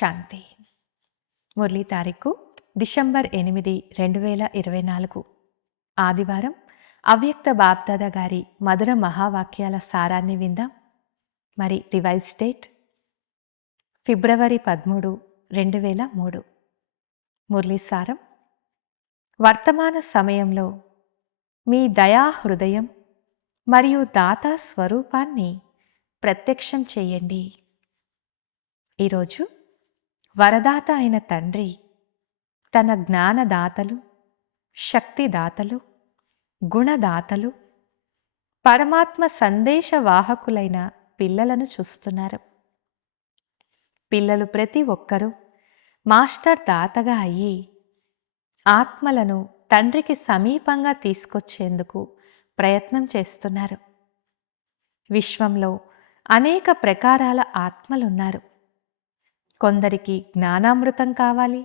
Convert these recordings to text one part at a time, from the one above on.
శాంతి. మురళీ తారీఖు డిసెంబర్ 8, 2024. ఆదివారం. అవ్యక్త బాప్దాదా గారి మధుర మహావాక్యాల సారాన్ని విందాం. మరి రివైజ్ డేట్ ఫిబ్రవరి 13, 2003. మురళీ సారం: వర్తమాన సమయంలో మీ దయా హృదయం మరియు దాతా స్వరూపాన్ని ప్రత్యక్షం చేయండి. ఈరోజు వరదాత అయిన తండ్రి తన జ్ఞానదాతలు, శక్తిదాతలు, గుణదాతలు, పరమాత్మ సందేశవాహకులైన పిల్లలను చూస్తున్నారు. పిల్లలు ప్రతి ఒక్కరూ మాస్టర్ దాతగా అయ్యి ఆత్మలను తండ్రికి సమీపంగా తీసుకొచ్చేందుకు ప్రయత్నం చేస్తున్నారు. విశ్వంలో అనేక ప్రకారాల ఆత్మలున్నారు. కొందరికి జ్ఞానామృతం కావాలి,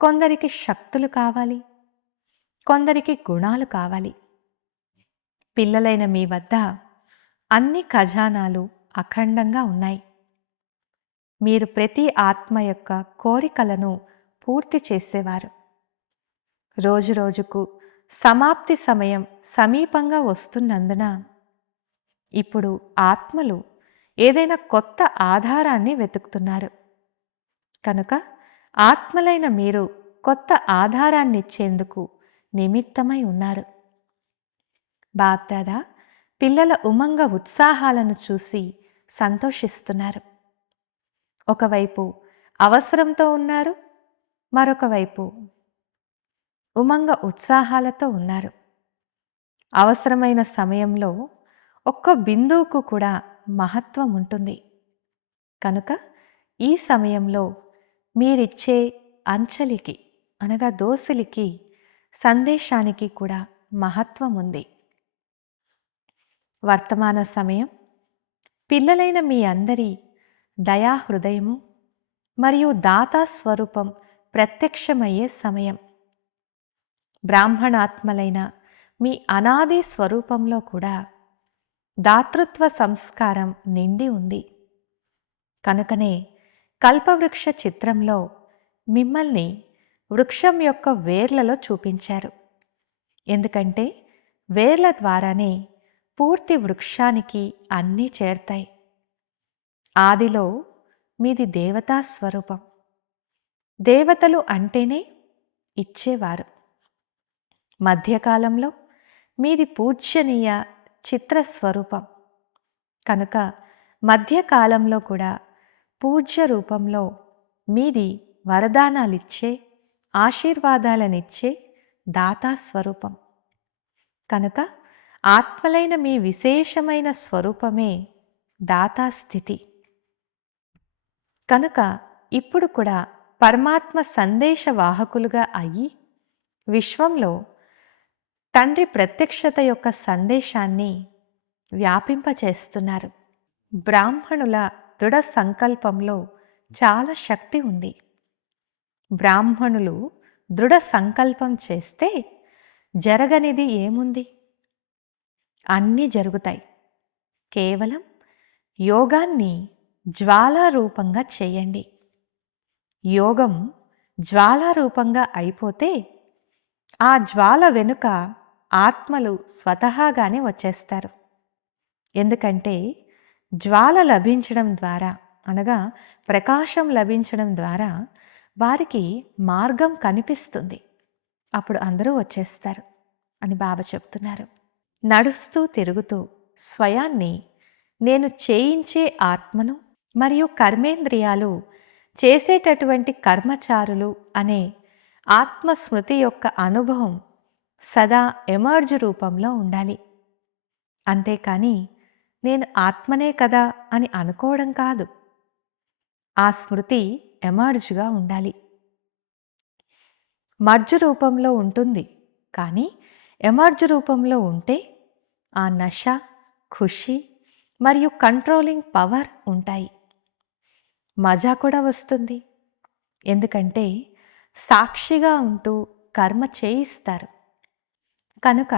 కొందరికి శక్తులు కావాలి, కొందరికి గుణాలు కావాలి. పిల్లలైన మీ వద్ద అన్ని ఖజానాలు అఖండంగా ఉన్నాయి. మీరు ప్రతి ఆత్మ యొక్క కోరికలను పూర్తి చేసేవారు. రోజురోజుకు సమాప్తి సమయం సమీపంగా వస్తున్నందున ఇప్పుడు ఆత్మలు ఏదైనా కొత్త ఆధారాన్ని వెతుకుతున్నారు. కనుక ఆత్మలైన మీరు కొత్త ఆధారాన్నిచ్చేందుకు నిమిత్తమై ఉన్నారు. బాప్దాదా పిల్లల ఉమంగ ఉత్సాహాలను చూసి సంతోషిస్తున్నారు. ఒకవైపు అవసరంతో ఉన్నారు, మరొక వైపు ఉమంగ ఉత్సాహాలతో ఉన్నారు. అవసరమైన సమయంలో ఒక్క బిందువుకు కూడా మహత్వం ఉంటుంది. కనుక ఈ సమయంలో మీరిచ్చే అంచలికి అనగా దోసిలికి, సందేశానికి కూడా మహత్వం ఉంది. వర్తమాన సమయం పిల్లలైన మీ అందరి దయాహృదయము మరియు దాతా స్వరూపం ప్రత్యక్షమయ్యే సమయం. బ్రాహ్మణాత్మలైన మీ అనాది స్వరూపంలో కూడా దాతృత్వ సంస్కారం నిండి ఉంది. కనుకనే కల్పవృక్ష చిత్రంలో మిమ్మల్ని వృక్షం యొక్క వేర్లలో చూపించారు. ఎందుకంటే వేర్ల ద్వారానే పూర్తి వృక్షానికి అన్నీ చేరతాయి. ఆదిలో మీది దేవతా స్వరూపం. దేవతలు అంటేనే ఇచ్చేవారు. మధ్యకాలంలో మీది పూజ్యనీయ చిత్రస్వరూపం. కనుక మధ్యకాలంలో కూడా పూజ్య రూపంలో మీది వరదానాలిచ్చే, ఆశీర్వాదాలనిచ్చే దాతా స్వరూపం. కనుక ఆత్మలైన మీ విశేషమైన స్వరూపమే దాతా స్థితి. కనుక ఇప్పుడు కూడా పరమాత్మ సందేశవాహకులుగా అయ్యి విశ్వంలో తండ్రి ప్రత్యక్షత యొక్క సందేశాన్ని వ్యాపింపచేస్తున్నారు. బ్రాహ్మణుల దృఢ సంకల్పంలో చాలా శక్తి ఉంది. బ్రాహ్మణులు దృఢ సంకల్పం చేస్తే జరగనిది ఏముంది? అన్నీ జరుగుతాయి. కేవలం యోగాన్ని జ్వాలారూపంగా చేయండి. యోగం జ్వాలారూపంగా అయిపోతే ఆ జ్వాల వెనుక ఆత్మలు స్వతహాగానే వచ్చేస్తారు. ఎందుకంటే జ్వాల లభించడం ద్వారా అనగా ప్రకాశం లభించడం ద్వారా వారికి మార్గం కనిపిస్తుంది. అప్పుడు అందరూ వచ్చేస్తారు అని బాబా చెప్తున్నారు. నడుస్తూ తిరుగుతూ స్వయాన్ని నేను చేయించే ఆత్మను మరియు కర్మేంద్రియాలు చేసేటటువంటి కర్మచారులు అనే ఆత్మస్మృతి యొక్క అనుభవం సదా ఎమర్జ్ రూపంలో ఉండాలి. అంతేకాని నేను ఆత్మనే కదా అని అనుకోవడం కాదు. ఆ స్మృతి ఎమర్జ్గా ఉండాలి. మర్జ్ రూపంలో ఉంటుంది, కానీ ఎమర్జ్ రూపంలో ఉంటే ఆ నశ, ఖుషి మరియు కంట్రోలింగ్ పవర్ ఉంటాయి. మజా కూడా వస్తుంది. ఎందుకంటే సాక్షిగా ఉంటూ కర్మ చేయిస్తారు. కనుక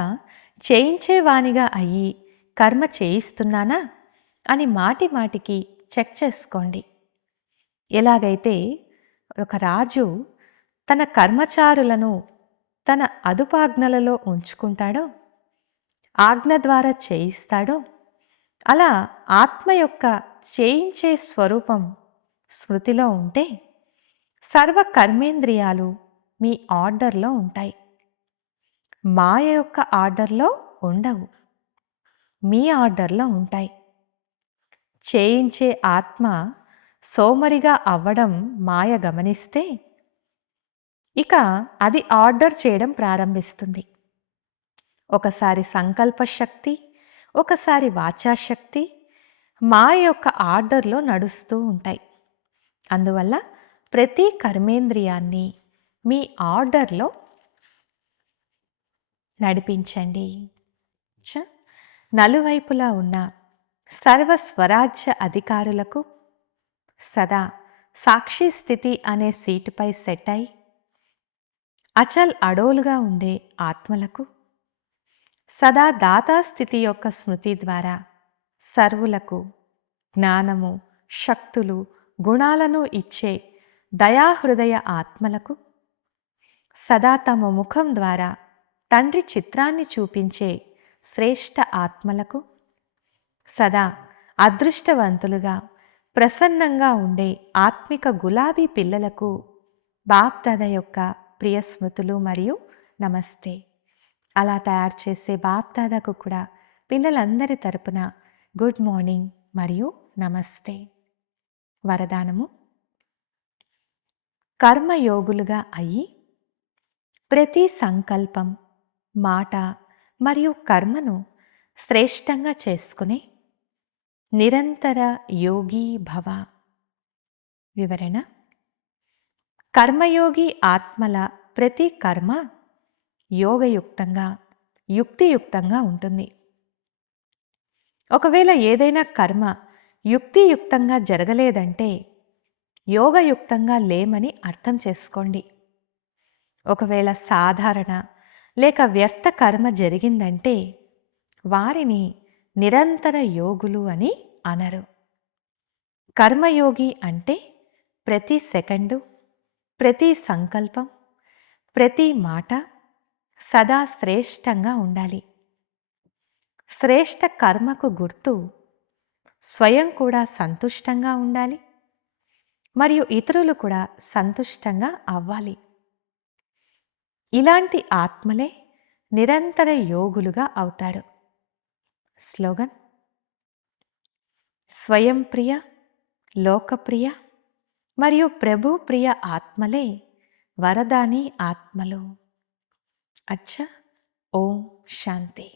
చేయించేవానిగా అయ్యి కర్మ చేయిస్తున్నానా అని మాటి మాటికి చెక్ చేసుకోండి. ఎలాగైతే ఒక రాజు తన కర్మచారులను తన అదుపాజ్ఞలలో ఉంచుకుంటాడో, ఆజ్ఞ ద్వారా చేయిస్తాడో, అలా ఆత్మ యొక్క చేయించే స్వరూపం స్మృతిలో ఉంటే సర్వ కర్మేంద్రియాలు మీ ఆర్డర్లో ఉంటాయి. మాయ యొక్క ఆర్డర్లో ఉండవు, మీ ఆర్డర్లో ఉంటాయి. చేయించే ఆత్మ సోమరిగా అవ్వడం మాయ గమనిస్తే ఇక అది ఆర్డర్ చేయడం ప్రారంభిస్తుంది. ఒకసారి సంకల్ప శక్తి, ఒకసారి వాచాశక్తి మాయ యొక్క ఆర్డర్లో నడుస్తూ ఉంటాయి. అందువల్ల ప్రతి కర్మేంద్రియాన్ని మీ ఆర్డర్లో నడిపించండి. నలువైపులా ఉన్న సర్వ స్వరాజ్య అధికారులకు సదా సాక్షి స్థితి అనే సీటుపై సెట్ అయి అచల్ అడోలుగా ఉండే ఆత్మలకు సదా దాతా స్థితి యొక్క స్మృతి ద్వారా సర్వులకు జ్ఞానము, శక్తులు, గుణాలను ఇచ్చే దయాహృదయ ఆత్మలకు సదా తమ ముఖం ద్వారా తండ్రి చిత్రాన్ని చూపించే శ్రేష్ఠ ఆత్మలకు సదా అదృష్టవంతులుగా ప్రసన్నంగా ఉండే ఆత్మిక గులాబీ పిల్లలకు బాప్దాదా యొక్క ప్రియ స్మృతులు మరియు నమస్తే. అలా తయారు చేసే బాప్దాదాకు కూడా పిల్లలందరి తరపున గుడ్ మార్నింగ్ మరియు నమస్తే. వరదానము: కర్మయోగులుగా అయ్యి ప్రతి సంకల్పం, మాట మరియు కర్మను శ్రేష్టంగా చేసుకునే నిరంతర యోగి భవ. వివరణ: కర్మయోగి ఆత్మల ప్రతి కర్మ యోగయుక్తంగా, యుక్తియుక్తంగా ఉంటుంది. ఒకవేళ ఏదైనా కర్మ యుక్తియుక్తంగా జరగలేదంటే యోగయుక్తంగా లేమని అర్థం చేసుకోండి. ఒకవేళ సాధారణ లేక వ్యర్థ కర్మ జరిగిందంటే వారిని నిరంతర యోగులు అని అనరు. కర్మయోగి అంటే ప్రతి సెకండు, ప్రతి సంకల్పం, ప్రతి మాట సదా శ్రేష్టంగా ఉండాలి. శ్రేష్ఠ కర్మకు గుర్తు స్వయం కూడా సంతుష్టంగా ఉండాలి మరియు ఇతరులు కూడా సంతుష్టంగా అవ్వాలి. ఇలాంటి ఆత్మలే నిరంతర యోగులుగా అవుతారు. స్లోగన్: స్వయం ప్రియ, లోకప్రియ మరియు ప్రభు ప్రియ ఆత్మలే వరదాని ఆత్మలు. అచ్చా. ఓం శాంతి.